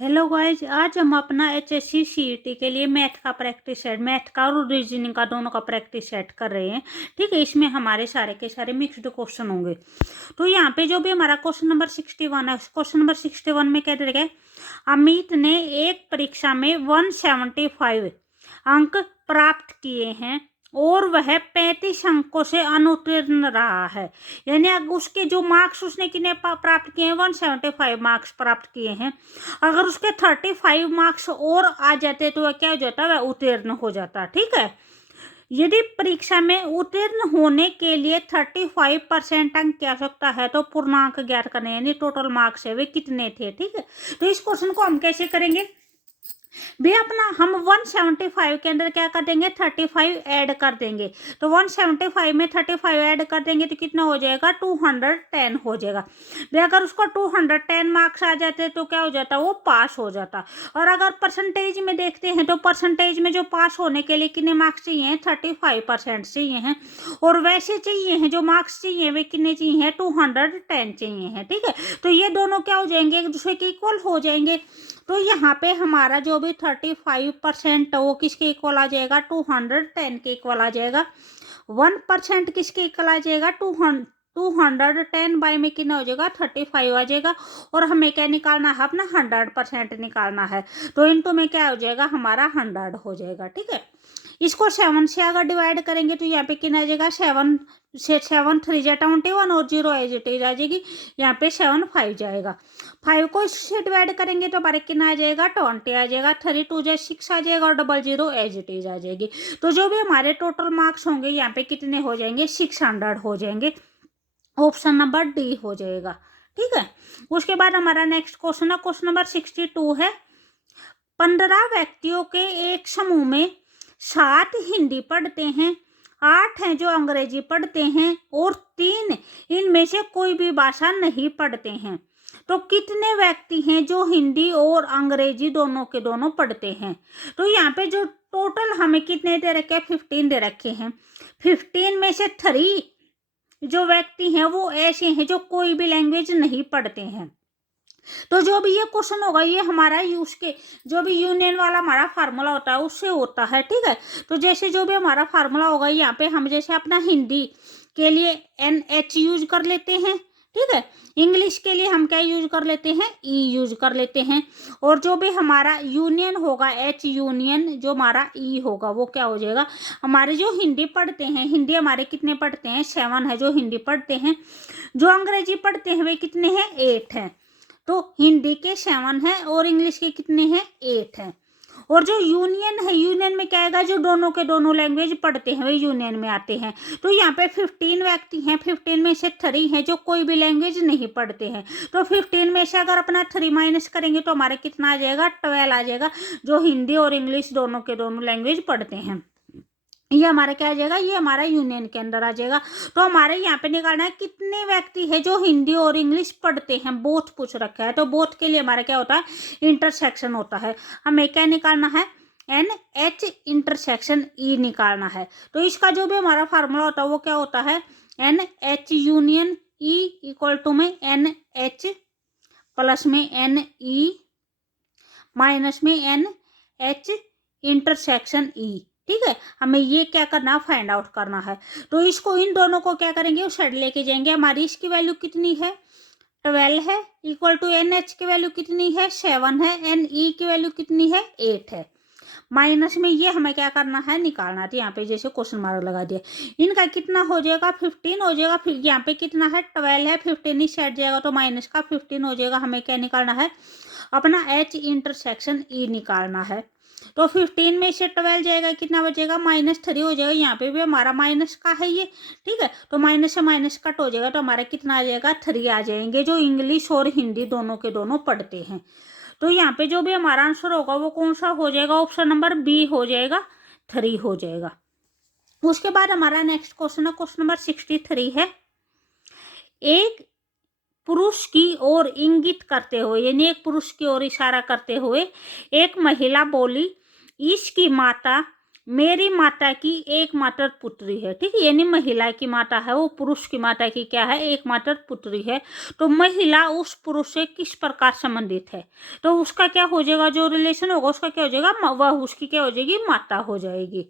Hello guys, आज हम अपना एचएससी सीईटी के लिए मैथ का प्रैक्टिस सेट, मैथ का और रीजनिंग का दोनों का प्रैक्टिस सेट कर रहे हैं। ठीक है, इसमें हमारे सारे के सारे मिक्स्ड क्वेश्चन होंगे। तो यहाँ पे जो भी हमारा क्वेश्चन नंबर 61 है, क्वेश्चन नंबर 61 में क्या दिया गया है? अमित ने एक परीक्षा में 175 अंक प्राप्त किए हैं और वह 35 अंकों से अनुत्तीर्ण रहा है। यानी अगर उसके जो मार्क्स उसने कितने प्राप्त किए हैं, 175 मार्क्स प्राप्त किए हैं। अगर उसके 35 मार्क्स और आ जाते तो वह क्या हो जाता, वह उत्तीर्ण हो जाता। ठीक है, यदि परीक्षा में उत्तीर्ण होने के लिए 35% अंक की आवश्यकता है तो पूर्णांक ज्ञात करने, यानी टोटल मार्क्स है वे कितने थे। ठीक है, तो इस क्वेश्चन को हम कैसे करेंगे भी, अपना हम 175 के अंदर क्या कर देंगे, 35 ऐड कर देंगे। तो 175 में 35 ऐड कर देंगे तो कितना हो जाएगा, 210 हो जाएगा। भी अगर उसको 210 मार्क्स आ जाते तो क्या हो जाता, वो पास हो जाता। और अगर परसेंटेज में देखते हैं तो परसेंटेज में जो पास होने के लिए कितने मार्क्स चाहिए, 35% चाहिए हैं। और वैसे चाहिए हैं जो मार्क्स चाहिए वे कितने चाहिए हैं, 210 चाहिए हैं। ठीक है, तो ये दोनों क्या हो जाएंगे, एक दूसरे के इक्वल हो जाएंगे। तो यहाँ पे हमारा जो भी 35% वो किसके इक्वल आ जाएगा, 210 के इक्वल आ जाएगा। 1% किसके इक्वल आ जाएगा, 210 बाई में कितना हो जाएगा, 35 आ जाएगा। और हमें क्या निकालना है, अपना 100% निकालना है। तो इनटू में क्या हो जाएगा, हमारा 100 हो जाएगा। ठीक है, इसको 7 से अगर डिवाइड करेंगे तो यहाँ पे कितना आ जाएगा, 7 से 7 3 जा 21 और 0 एज इट इज आ जाएगी। यहाँ पे 7 5 जाएगा। 5 को इससे डिवाइड करेंगे तो हमारे कितना आ जाएगा, 20 आ जाएगा। 3 2 जा 6 आ जाएगा और 00 एज इट इज आ जाएगी। तो जो भी हमारे टोटल मार्क्स होंगे यहाँ पे कितने हो जाएंगे, 600 हो जाएंगे। ऑप्शन नंबर डी हो जाएगा। ठीक है, उसके बाद हमारा नेक्स्ट क्वेश्चन है, क्वेश्चन नंबर 62 है। 15 व्यक्तियों के एक समूह में 7 हिंदी पढ़ते हैं, 8 हैं जो अंग्रेजी पढ़ते हैं और 3 इनमें से कोई भी भाषा नहीं पढ़ते हैं। तो कितने व्यक्ति हैं जो हिंदी और अंग्रेजी दोनों के दोनों पढ़ते हैं? तो यहाँ पे जो टोटल हमें कितने दे रखे हैं, 15 दे रखे हैं। 15 में से 3 जो व्यक्ति हैं वो ऐसे हैं जो कोई भी लैंग्वेज नहीं पढ़ते हैं। तो जो भी ये क्वेश्चन होगा ये हमारा यूज के जो भी यूनियन वाला हमारा फार्मूला होता है उससे होता है। ठीक है, तो जैसे जो भी हमारा फार्मूला होगा यहाँ पे हम जैसे अपना हिंदी के लिए NH यूज कर लेते हैं। ठीक है, इंग्लिश के लिए हम क्या यूज कर लेते हैं, E यूज कर लेते हैं। और जो भी हमारा यूनियन होगा, H यूनियन जो हमारा E होगा वो क्या हो जाएगा, हमारे जो हिंदी पढ़ते हैं, हिंदी हमारे कितने पढ़ते हैं, 7 है जो हिंदी पढ़ते हैं। जो अंग्रेजी पढ़ते हैं वे कितने हैं, 8 हैं। तो हिंदी के 7 है और इंग्लिश के कितने हैं, 8 हैं। और जो यूनियन है, यूनियन में क्या आएगा, जो दोनों के दोनों लैंग्वेज पढ़ते हैं वे यूनियन में आते हैं। तो यहाँ पे 15 व्यक्ति हैं, 15 में से 3 हैं जो कोई भी लैंग्वेज नहीं पढ़ते हैं। तो 15 में से अगर अपना 3 माइनस करेंगे तो हमारे कितना आ जाएगा, 12 आ जाएगा, जो हिंदी और इंग्लिश दोनों के दोनों लैंग्वेज पढ़ते हैं। ये हमारा क्या आ जाएगा, ये हमारा यूनियन के अंदर आ जाएगा। तो हमारे यहाँ पे निकालना है कितने व्यक्ति है जो हिंदी और इंग्लिश पढ़ते हैं, बोथ पूछ रखा है। तो बोथ के लिए हमारा क्या होता है, इंटरसेक्शन होता है। हमें क्या निकालना है, NH इंटरसेक्शन E निकालना है। तो इसका जो भी हमारा फार्मूला होता है वो क्या होता है, NH union E equal to में NH प्लस में NE माइनस में NH इंटरसेक्शन E। ठीक है, हमें ये क्या करना, फाइंड आउट करना है। तो इसको इन दोनों को क्या करेंगे, उस साइड लेके जाएंगे। हमारी इसकी वैल्यू कितनी है, 12 है, इक्वल टू NH की वैल्यू कितनी है, 7 है, NE की वैल्यू कितनी है, 8 है। माइनस में ये हमें क्या करना है, निकालना। तो यहाँ पे जैसे क्वेश्चन मार्क लगा दिया, इनका कितना हो जाएगा, 15 हो जाएगा। फिर यहाँ पे कितना है, 12 है, 15 इस साइड जाएगा तो माइनस का 15 हो जाएगा। हमें क्या निकालना है, अपना H इंटरसेक्शन E निकालना है। तो 15 में से 12 जाएगा, कितना बचेगा, -3 हो जाएगा। यहाँ पे भी हमारा माइनस का है ये। ठीक है, तो माइनस से माइनस कट हो जाएगा तो हमारा कितना आ जाएगा, 3 आ जाएंगे, जो इंग्लिश और हिंदी दोनों के दोनों पढ़ते हैं। तो यहाँ पे जो भी हमारा आंसर होगा वो कौन सा हो जाएगा, ऑप्शन नंबर B हो जाएगा, 3 हो जाएगा। उसके बाद हमारा नेक्स्ट क्वेश्चन है, क्वेश्चन नंबर 63 है। एक पुरुष की ओर इंगित करते हुए, यानी एक पुरुष की ओर इशारा करते हुए एक महिला बोली, इसकी माता मेरी माता की एकमात्र पुत्री है, ठीक है, यानी महिला की माता है वो पुरुष की माता की क्या है, एकमात्र पुत्री है। तो महिला उस पुरुष से किस प्रकार संबंधित है, तो उसका क्या हो जाएगा, जो रिलेशन होगा उसका क्या हो जाएगा, वह उसकी क्या हो जाएगी, माता हो जाएगी।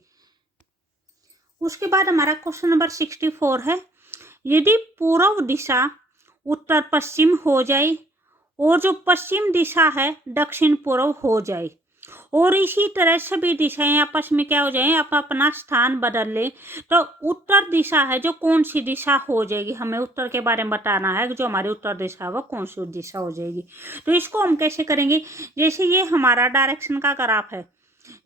उसके बाद हमारा क्वेश्चन नंबर 64 है, यदि पूर्व दिशा उत्तर पश्चिम हो जाए और जो पश्चिम दिशा है दक्षिण पूर्व हो जाए और इसी तरह सभी दिशाएं आपस में क्या हो जाए, आप अपना स्थान बदल ले, तो उत्तर दिशा है जो कौन सी दिशा हो जाएगी, हमें उत्तर के बारे में बताना है, जो हमारी उत्तर दिशा है वो कौन सी दिशा हो जाएगी। तो इसको हम कैसे करेंगे, जैसे ये हमारा डायरेक्शन का ग्राफ है,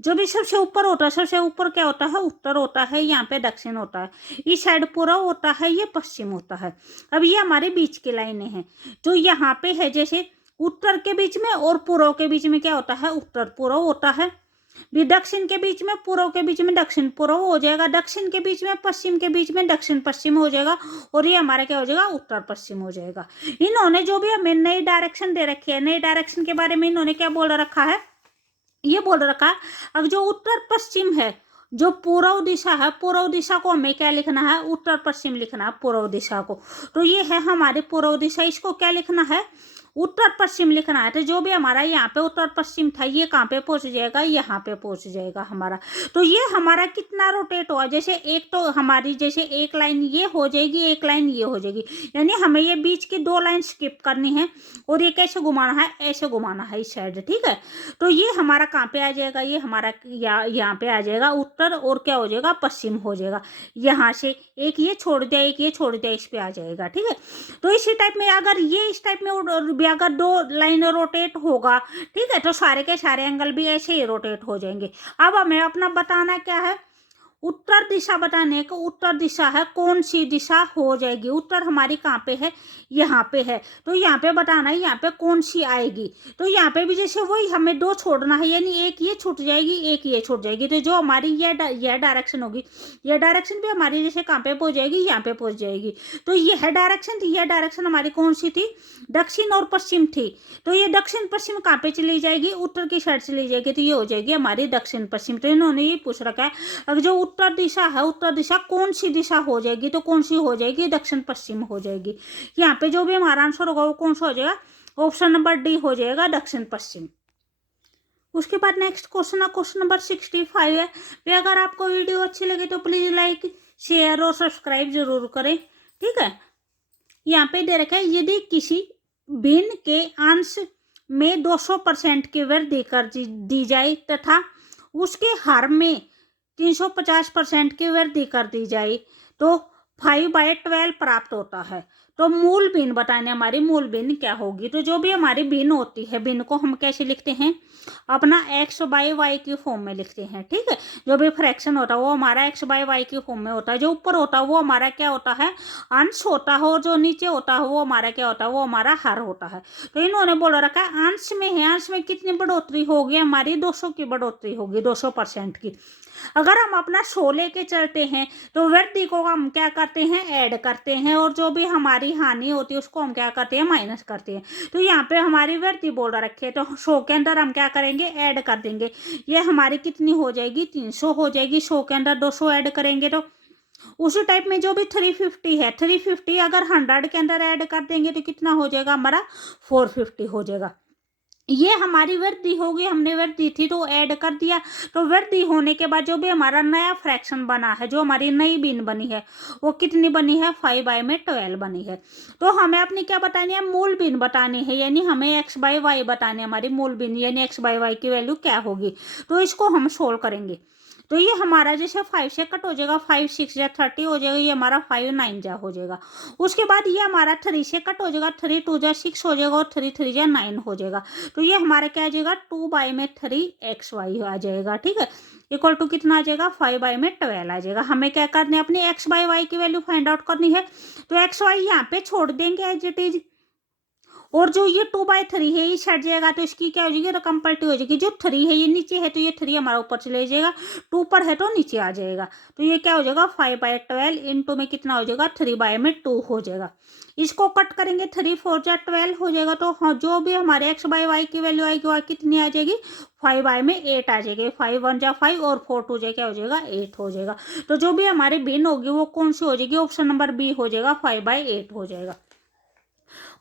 जो भी सबसे ऊपर होता है, सबसे ऊपर क्या होता है, उत्तर होता है, यहाँ पे दक्षिण होता है, इस साइड पूर्व होता है, ये पश्चिम होता है। अब ये हमारे बीच की लाइनें हैं, जो यहाँ पे है जैसे उत्तर के बीच में और पूर्व के बीच में क्या होता है, उत्तर पूर्व होता है, भी दक्षिण के बीच में पूर्व के बीच में दक्षिण पूर्व हो जाएगा, दक्षिण के बीच में पश्चिम के बीच में दक्षिण पश्चिम हो जाएगा, और ये हमारा क्या हो जाएगा, उत्तर पश्चिम हो जाएगा। इन्होंने जो भी हमें नई डायरेक्शन दे रखी है, नई डायरेक्शन के बारे में इन्होंने क्या बोल रखा है, ये बोल रखा है, अब जो उत्तर पश्चिम है, जो पूर्व दिशा है, पूर्व दिशा को हमें क्या लिखना है, उत्तर पश्चिम लिखना है पूर्व दिशा को। तो ये है हमारी पूर्व दिशा, इसको क्या लिखना है, उत्तर पश्चिम लिखना है। तो जो भी हमारा यहाँ पे उत्तर पश्चिम था, ये कहाँ पे पहुंच जाएगा, यहाँ पे पहुंच जाएगा हमारा। तो ये हमारा कितना रोटेट हुआ, जैसे एक तो हमारी जैसे एक लाइन ये हो जाएगी, एक लाइन ये हो जाएगी, यानी हमें ये बीच की दो लाइन स्किप करनी है, और ये कैसे घुमाना है, ऐसे घुमाना है इस साइड, ठीक है। तो ये हमारा कहाँ पे आ जाएगा, ये हमारा यहाँ पे आ जाएगा उत्तर, और क्या हो जाएगा, पश्चिम हो जाएगा। यहाँ से एक ये छोड़ दिया, एक ये छोड़ दिया, इस पे आ जाएगा, ठीक है। तो इसी टाइप में अगर ये इस टाइप में अगर दो लाइन रोटेट होगा, ठीक है, तो सारे के सारे एंगल भी ऐसे ही रोटेट हो जाएंगे। अब हमें अपना बताना क्या है, उत्तर दिशा बताने को, उत्तर दिशा है कौन सी दिशा हो जाएगी, उत्तर हमारी कहाँ पे है, यहाँ पे है, तो यहाँ पे बताना है यहाँ पे कौन सी आएगी। तो यहाँ पे भी जैसे वही हमें दो छोड़ना है, यानी एक ये छूट जाएगी, एक ये छूट जाएगी, तो जो हमारी यह डायरेक्शन होगी, यह डायरेक्शन भी हमारी जैसे कहाँ पे पहुंच जाएगी, यहाँ पे पहुंच जाएगी। तो यह डायरेक्शन थी, यह डायरेक्शन हमारी कौन सी थी, दक्षिण और पश्चिम थी, तो ये दक्षिण पश्चिम कहाँ पे चली जाएगी, उत्तर की साइड चली जाएगी, तो ये हो जाएगी हमारी दक्षिण पश्चिम। तो इन्होंने ये पूछ रखा है, अगर जो उत्तर दिशा है, उत्तर दिशा कौन सी दिशा हो जाएगी, तो कौन सी हो जाएगी, दक्षिण पश्चिम हो जाएगी। यहाँ पे जो भी हमारा आंसर होगा वो कौन सा हो जाएगा, ऑप्शन नंबर डी हो जाएगा, दक्षिण पश्चिम। उसके बाद नेक्स्ट क्वेश्चन है क्वेश्चन नंबर 65 है। भी अगर आपको वीडियो अच्छी लगे तो प्लीज लाइक शेयर और सब्सक्राइब जरूर करें, ठीक है। यहाँ पे दे रखा है, यदि किसी भिन्न के अंश में 200% की वृद्धि कर दी जाए तथा उसके हर में 350% की वृद्धि कर दी जाए, तो 5/12 प्राप्त होता है। तो मूल भिन्न बताने, हमारी मूल भिन्न क्या होगी, तो जो भी हमारी भिन्न होती है, भिन्न को हम कैसे लिखते हैं, अपना x/y की फॉर्म में लिखते हैं, ठीक है। जो भी फ्रैक्शन होता है वो हमारा x/y की फॉर्म में होता है, जो ऊपर होता है वो हमारा क्या होता है, अंश होता है, और जो नीचे होता है वो हमारा क्या होता है, वो हमारा हर होता है। तो इन्होंने बोला रखा है अंश में है, अंश में कितनी बढ़ोतरी होगी, हमारी 200 की बढ़ोतरी होगी, 200% की। अगर हम अपना 100 लेके चलते हैं तो वृद्धि को हम क्या करते हैं, ऐड करते हैं, और जो भी हमारी हानि होती है उसको हम क्या करते हैं, माइनस करते हैं। तो यहाँ पे हमारी वृद्धि बोल रखी है, तो 100 के अंदर हम क्या करेंगे, ऐड कर देंगे। ये हमारी कितनी हो जाएगी, 300 हो जाएगी। 100 के अंदर 200 ऐड करेंगे, तो उसी टाइप में जो भी 350 है, 350 अगर 100 के अंदर ऐड कर देंगे तो कितना हो जाएगा, हमारा 450 हो जाएगा। ये हमारी वृद्धि होगी, हमने वृद्धि थी तो ऐड कर दिया। तो वृद्धि होने के बाद जो भी हमारा नया फ्रैक्शन बना है, जो हमारी नई भिन्न बनी है, वो कितनी बनी है, 5/12 बनी है। तो हमें अपनी क्या बतानी है, मूल भिन्न बतानी है, यानी हमें x/y बतानी है, हमारी मूल भिन्न यानी x/y की वैल्यू क्या होगी। तो इसको हम सोल्व करेंगे। तो ये हमारा जैसे 5 से कट हो जाएगा, 5 6 या 30 हो जाएगा, ये हमारा 5 9 जा हो जाएगा। उसके बाद ये हमारा 3 से कट हो जाएगा, 3 2 जा 6 हो जाएगा, और 3 3 जा 9 हो जाएगा। तो ये हमारा क्या आ जाएगा, 2/3xy आ जाएगा, ठीक है। इक्वल टू कितना आ जाएगा, 5/12 आ जाएगा। हमें क्या करनी है, अपनी x/y की वैल्यू फाइंड आउट करनी है। तो xy यहाँ पे छोड़ देंगे एज इट इज, और जो ये 2/3 है ये हट जाएगा तो इसकी क्या हो जाएगी, रकम पलटी हो जाएगी। जो 3 है ये नीचे है तो ये 3 हमारा ऊपर चले जाएगा, 2 पर है तो नीचे आ जाएगा। तो ये क्या हो जाएगा 5/12 इंटू में कितना हो जाएगा 3/2 हो जाएगा। इसको कट करेंगे 3 4 जा 12 हो जाएगा। तो हाँ जो भी हमारे x/y की वैल्यू आएगी वह कितनी आ जाएगी 5/8 आ जाएगी। 5 1 जा 5 और 4 2 जा क्या हो जाएगा 8 हो जाएगा। तो जो भी हमारी भिन्न होगी वो कौन सी हो जाएगी, ऑप्शन नंबर बी हो जाएगा 5/8 हो जाएगा।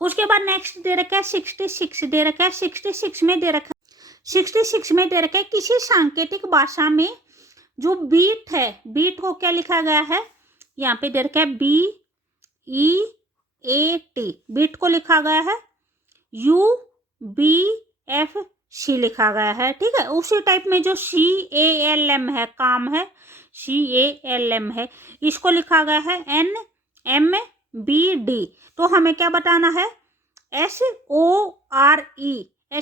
उसके बाद नेक्स्ट दे रखा है 66 दे रखा है। 66 में दे रखा है 66 में दे रखा है किसी सांकेतिक भाषा में जो बीट है, बीट को क्या लिखा गया है, यहाँ पे दे रखा है BEAT, बीट को लिखा गया है UBFC लिखा गया है। ठीक है, उसी टाइप में जो CALM है, काम है, CALM है, इसको लिखा गया है NMBD। तो हमें क्या बताना है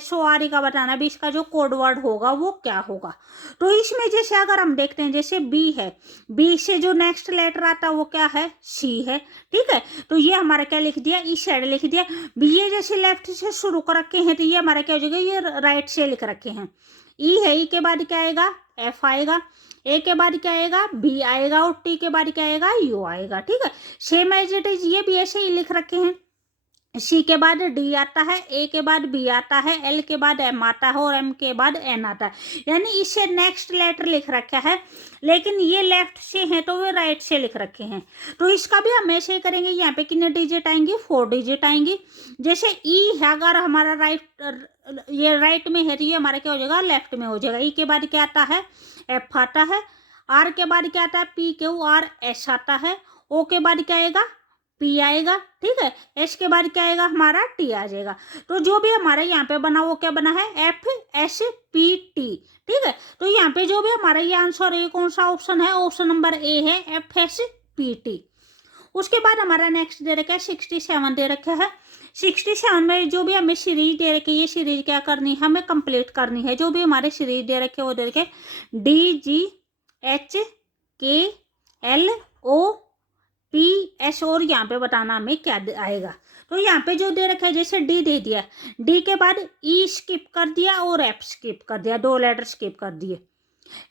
SORE का बताना है। इसका जो कोड वर्ड होगा वो क्या होगा। तो इसमें जैसे अगर हम देखते हैं जैसे B है, B से जो नेक्स्ट लेटर आता है वो क्या है C है। ठीक है, तो ये हमारा क्या लिख दिया, इस साइड लिख दिया। ये जैसे लेफ्ट से शुरू कर रखे हैं तो ये हमारा क्या हो जाएगा, ये राइट से लिख रखे हैं। E है, E के बाद क्या आएगा F आएगा, A के बाद क्या आएगा B आएगा और T के बाद क्या आएगा U आएगा। ठीक है, सेम एज इट इज ये भी ऐसे ही लिख रखे हैं। C के बाद D आता है, A के बाद B आता है, L के बाद M आता है और M के बाद N आता है। यानी इसे नेक्स्ट लेटर लिख रखा है, लेकिन ये लेफ्ट से है तो वे राइट से लिख रखे हैं। तो इसका भी हम ऐसे ही करेंगे। यहाँ पे कितने डिजिट आएंगी 4 डिजिट आएंगी। जैसे E है, अगर हमारा ये राइट में है तो ये हमारा क्या हो जाएगा लेफ्ट में हो जाएगा। E के बाद क्या आता है F आता है, R के बाद क्या आता है PQRS आता है, O के बाद क्या आएगा P आएगा। ठीक है, S के बाद क्या आएगा हमारा T आ जाएगा। तो जो भी हमारा यहाँ पे बना वो क्या बना है FSPT। ठीक है, तो यहाँ पे जो भी हमारा ये आंसर है कौन सा ऑप्शन है, ऑप्शन नंबर A है FSPT। उसके बाद हमारा नेक्स्ट दे रखा है 67 दे रखा है। 67 में जो भी हमें सीरीज दे रखी है, ये सीरीज क्या करनी है हमें कंप्लीट करनी है। जो भी हमारे सीरीज दे रखे वो दे रखे DGHKLOPS और यहाँ पे बताना हमें क्या आएगा। तो यहाँ पे जो दे रखा है जैसे D दे दिया, D के बाद E स्किप कर दिया और F स्किप कर दिया, 2 लेटर स्किप कर दिए।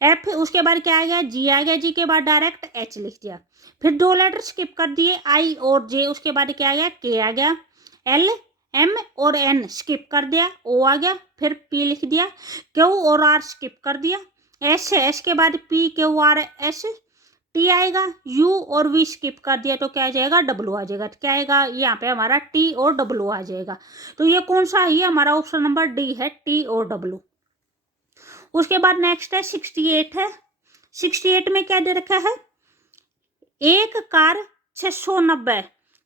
F उसके बाद क्या आ गया G आ गया, G के बाद डायरेक्ट H लिख दिया। फिर 2 लेटर स्किप कर दिए I और J, उसके बाद क्या आ गया K आ गया, L M और N स्किप कर दिया, O आ गया, फिर P लिख दिया, Q और R स्किप कर दिया, S के बाद PQRS T आएगा, U और V स्किप कर दिया तो क्या आ जाएगा W आ जाएगा। तो क्या आएगा यहाँ पे हमारा T और W आ जाएगा। तो ये कौन सा है, हमारा ऑप्शन नंबर D है T और W। उसके बाद नेक्स्ट है 68 है। 68 में क्या दे रखा है, एक कार 690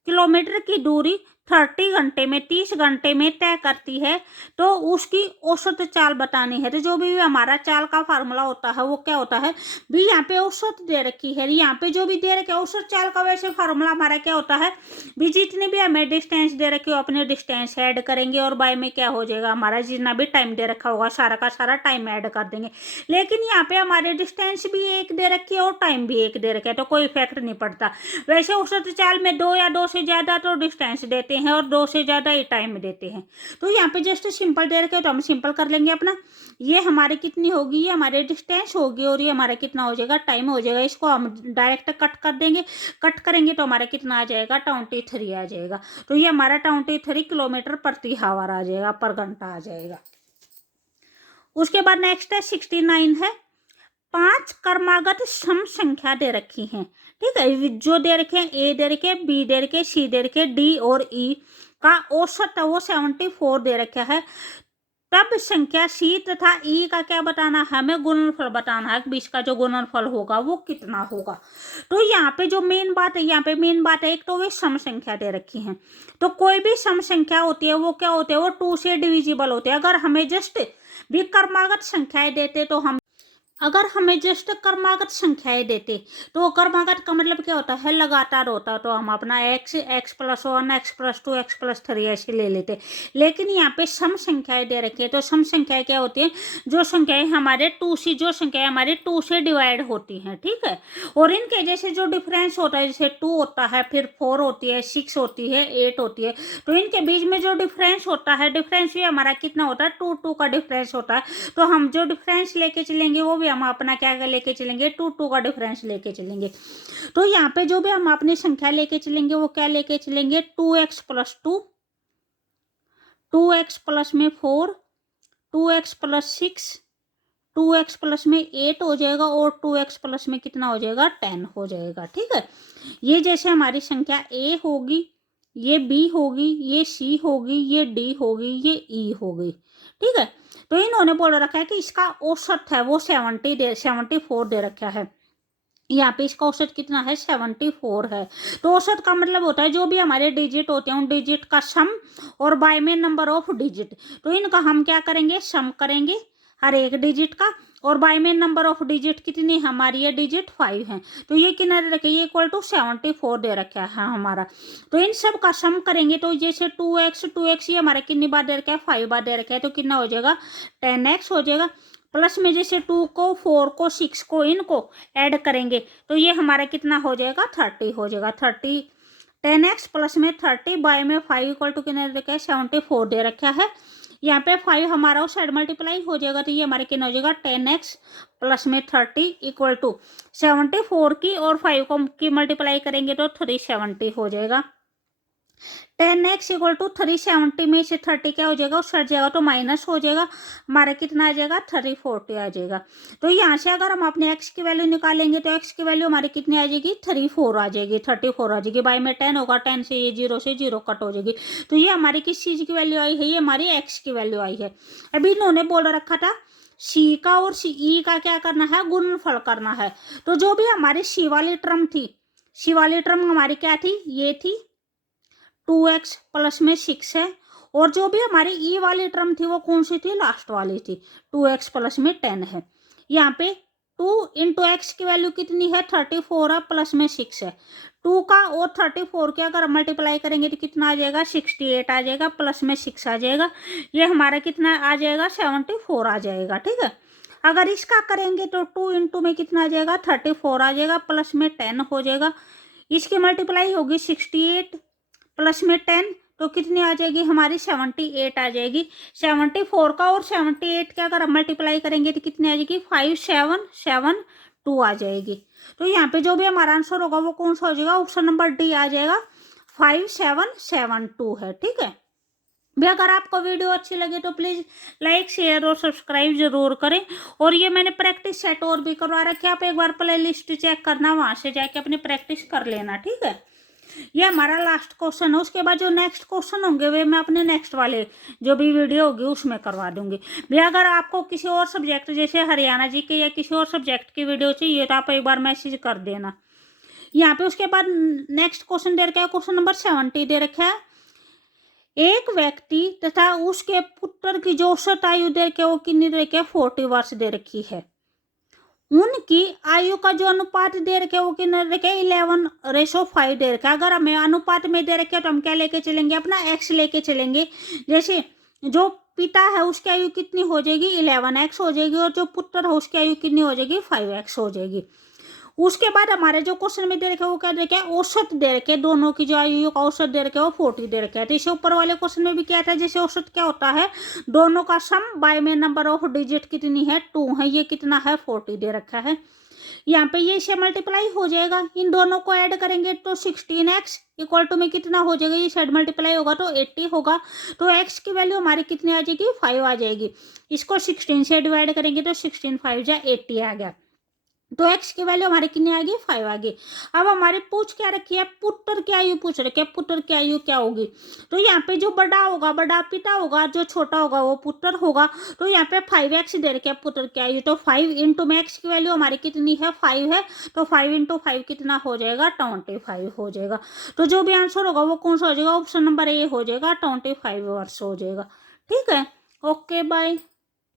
किलोमीटर की दूरी 30 घंटे में 30 घंटे में तय करती है तो उसकी औसत चाल बतानी है। तो जो भी हमारा चाल का फार्मूला होता है वो क्या होता है भी, यहाँ पे औसत दे रखी है, यहाँ पे जो भी दे रखे औसत चाल का वैसे फार्मूला हमारा क्या होता है भी, जितने भी हमें डिस्टेंस दे रखे हो अपने डिस्टेंस ऐड करेंगे और बाय में क्या हो जाएगा हमारा जितना भी टाइम दे रखा होगा सारा का सारा टाइम ऐड कर देंगे। लेकिन यहाँ पे हमारे डिस्टेंस भी एक दे रखी है और टाइम भी एक दे रखा है तो कोई इफेक्ट नहीं पड़ता। वैसे औसत चाल में 2 या 2 से ज़्यादा तो डिस्टेंस देते हैं और 2 से ज़्यादा ही टाइम देते हैं। तो यहाँ पे जस्ट सिंपल दे रखे हो तो हम सिंपल कर लेंगे अपना। ये हमारे कितनी होगी, ये हमारे डिस्टेंस होगी और ये हमारा कितना हो जाएगा टाइम हो जाएगा। इसको हम डायरेक्ट कट कर देंगे, कट करेंगे तो हमारा कितना आ जाएगा 23 आ जाएगा। तो ये हमारा 23 किलोमीटर प्रति हावर आ जाएगा, पर घंटा आ जाएगा। उसके बाद नेक्स्ट है 69 है। 5 क्रमागत सम संख्या दे रखी हैं। ठीक है, जो दे रखे हैं A दे रखे, B दे रखे, C दे रखे, D और E का औसत है वो 74 दे रखा है। तब संख्या C तथा E का क्या बताना है, हमें गुणनफल बताना है कि इसका जो गुणनफल होगा वो कितना होगा। तो यहाँ पे जो मेन बात है, यहाँ पे मेन बात है एक तो वे सम संख्या दे रखी हैं। तो कोई भी सम संख्या होती है वो क्या होती है, वो 2 से डिविजिबल होते हैं। अगर हमें जस्ट भी क्रमागत संख्याएं देते तो हम अगर हमें जस्ट क्रमागत संख्याएं देते तो क्रमागत का मतलब क्या होता है, लगातार होता, तो हम अपना x+1 x+2 x+3 ऐसे ले लेते। लेकिन यहाँ पे सम संख्याएं दे रखी है, तो सम संख्याएं क्या होती है, जो संख्याएं हमारे जो संख्याएं हमारे 2 से डिवाइड होती हैं, ठीक है। और इनके जैसे जो डिफरेंस होता है, जैसे 2 होता है, फिर 4 होती है, 6 होती है, 8 होती है, तो इनके बीच में जो डिफरेंस होता है, डिफरेंस भी हमारा कितना होता है, 2 का डिफरेंस होता है। तो हम जो डिफरेंस लेके चलेंगे वो भी हम अपना क्या लेके चलेंगे, 2 का डिफरेंस लेके चलेंगे। तो यहाँ पे जो भी हम अपनी संख्या लेके चलेंगे वो क्या लेके चलेंगे, 2x+2, 2x प्लस में 4, 2x प्लस 6, 2x प्लस में 8 हो जाएगा, और 2x प्लस में कितना हो जाएगा, 10 हो जाएगा, ठीक है। ये जैसे हमारी संख्या a होगी, ये b होगी, ये c होगी, ये d होगी, ये e होगी, ठीक है। तो इन्होंने बोल रखा है कि इसका औसत है वो 74 दे रखा है। यहाँ पे इसका औसत कितना है, 74 है। तो औसत का मतलब होता है जो भी हमारे डिजिट होते हैं उन डिजिट का सम और बाय में नंबर ऑफ डिजिट। तो इनका हम क्या करेंगे, सम करेंगे हर एक डिजिट का, और बाय में नंबर ऑफ डिजिट कितनी हमारी है, डिजिट 5 है। तो ये किनारे रखे, ये इक्वल टू 74 दे रखा है हमारा। तो इन सब का सम करेंगे तो जैसे 2x ये हमारा कितनी बार दे रखा है, 5 बार दे रखा है, तो कितना हो जाएगा, 10x हो जाएगा। प्लस में जैसे 2 को 4 को 6 को इनको ऐड करेंगे तो ये हमारा कितना हो जाएगा, 30 हो जाएगा। 30 10x प्लस में 30 बाय में 5 इक्वल टू कितना रखा है, 74 दे रखा है। यहाँ पे 5 हमारा उस साइड मल्टीप्लाई हो जाएगा, तो ये हमारे कितना हो जाएगा, 10x प्लस में 30 इक्वल टू 74 की और 5 को की मल्टीप्लाई करेंगे तो 370 हो जाएगा। 10x इक्वल टू 370 में से 30 क्या हो जाएगा, उस हट जाएगा तो माइनस हो जाएगा, हमारा कितना आ जाएगा, 340 आ जाएगा। तो यहाँ से अगर हम अपने x की वैल्यू निकालेंगे तो x की वैल्यू हमारी कितनी आ जाएगी, 34 आ जाएगी, 34 आ जाएगी। बाय में 10 होगा, 10 से ये 0 से 0 कट हो जाएगी। तो ये हमारी किस चीज़ की वैल्यू आई है, ये हमारी x की वैल्यू आई है। अभी इन्होंने बोल रखा था c का और e का क्या करना है, गुणनफल करना है। तो जो भी हमारी c वाली टर्म थी, c वाली टर्म हमारी क्या थी, ये थी 2x प्लस में 6 है, और जो भी हमारी ई वाली टर्म थी वो कौन सी थी, लास्ट वाली थी, 2x प्लस में 10 है। यहाँ पे 2 इंटू एक्स की वैल्यू कितनी है, 34 है, प्लस में 6 है। 2 का और 34 के अगर मल्टीप्लाई करेंगे तो कितना आ जाएगा, 68 आ जाएगा, प्लस में 6 आ जाएगा, ये हमारा कितना आ जाएगा, 74 आ जाएगा, ठीक है। अगर इसका करेंगे तो 2 इंटू में कितना आ जाएगा, 34 आ जाएगा, प्लस में 10 हो जाएगा। इसकी मल्टीप्लाई होगी 68 प्लस में 10, तो कितनी आ जाएगी हमारी, 78 आ जाएगी। 74 का और 78 का अगर मल्टीप्लाई करेंगे तो कितनी आ जाएगी, 5772 आ जाएगी। तो यहाँ पे जो भी हमारा आंसर होगा वो कौन सा हो जाएगा, ऑप्शन नंबर डी आ जाएगा, 5772 है, ठीक है। भी अगर आपको वीडियो अच्छी लगे तो प्लीज़ लाइक शेयर और सब्सक्राइब जरूर करें। और ये मैंने प्रैक्टिस सेट और भी करवा रखे, आप एक बार प्ले लिस्ट चेक करना, वहाँ से जाके अपनी प्रैक्टिस कर लेना, ठीक है। ये हमारा लास्ट क्वेश्चन है, उसके बाद जो नेक्स्ट क्वेश्चन होंगे वे मैं अपने नेक्स्ट वाले जो भी वीडियो होगी उसमें करवा दूंगी। भैया अगर आपको किसी और सब्जेक्ट जैसे हरियाणा जी के या किसी और सब्जेक्ट की वीडियो चाहिए तो आप एक बार मैसेज कर देना। यहाँ पे उसके बाद नेक्स्ट क्वेश्चन दे रखा है, क्वेश्चन नंबर 70 दे रखा है, एक व्यक्ति तथा उसके पुत्र की जो औसत आयु दे रखी है वो कितनी दे रखी है, 40 वर्ष दे रखी है। उनकी आयु का जो अनुपात दे रखे वो कितना रखे, 11:5 दे रखा है। अगर हमें अनुपात में दे रखे तो हम क्या लेके चलेंगे, अपना x लेके चलेंगे। जैसे जो पिता है उसकी आयु कितनी हो जाएगी, 11x हो जाएगी, और जो पुत्र है उसकी आयु कितनी हो जाएगी, 5x हो जाएगी। उसके बाद हमारे जो क्वेश्चन में दे रखे वो क्या दे रखे, औसत दे रखे, दोनों की जो आयु का औसत दे रखे वो 40 दे रखे है। तो इसे ऊपर वाले क्वेश्चन में भी क्या था, जैसे औसत क्या होता है, दोनों का सम बाय में नंबर ऑफ डिजिट कितनी है, 2 है, ये कितना है, 40 दे रखा है। यहाँ पे ये इसे मल्टीप्लाई हो जाएगा, इन दोनों को ऐड करेंगे तो 16x इक्वल टू में कितना हो जाएगा, ये साइड मल्टीप्लाई होगा तो 80 होगा। तो x की वैल्यू हमारी कितनी आ जाएगी, 5 आ जाएगी। इसको 16 से डिवाइड करेंगे तो 16 5 जा 80 आ गया। तो x की वैल्यू हमारी कितनी आ गई, 5 आ गई। अब हमारे पूछ क्या रखी है, पुत्र की आयु पूछ रखी है, पुत्र की आयु क्या होगी। तो यहाँ पे जो बड़ा होगा बड़ा पिता होगा, जो छोटा होगा वो पुत्र होगा। तो यहाँ पे 5x दे रखे पुत्र की आयु, तो 5 इंटू में x की वैल्यू हमारी कितनी है, 5 है, तो 5 इंटू 5 कितना हो जाएगा, 25 हो जाएगा। तो जो भी आंसर होगा वो कौन सा हो जाएगा, ऑप्शन नंबर ए हो जाएगा, 25 वर्ष हो जाएगा, ठीक है। Okay bye.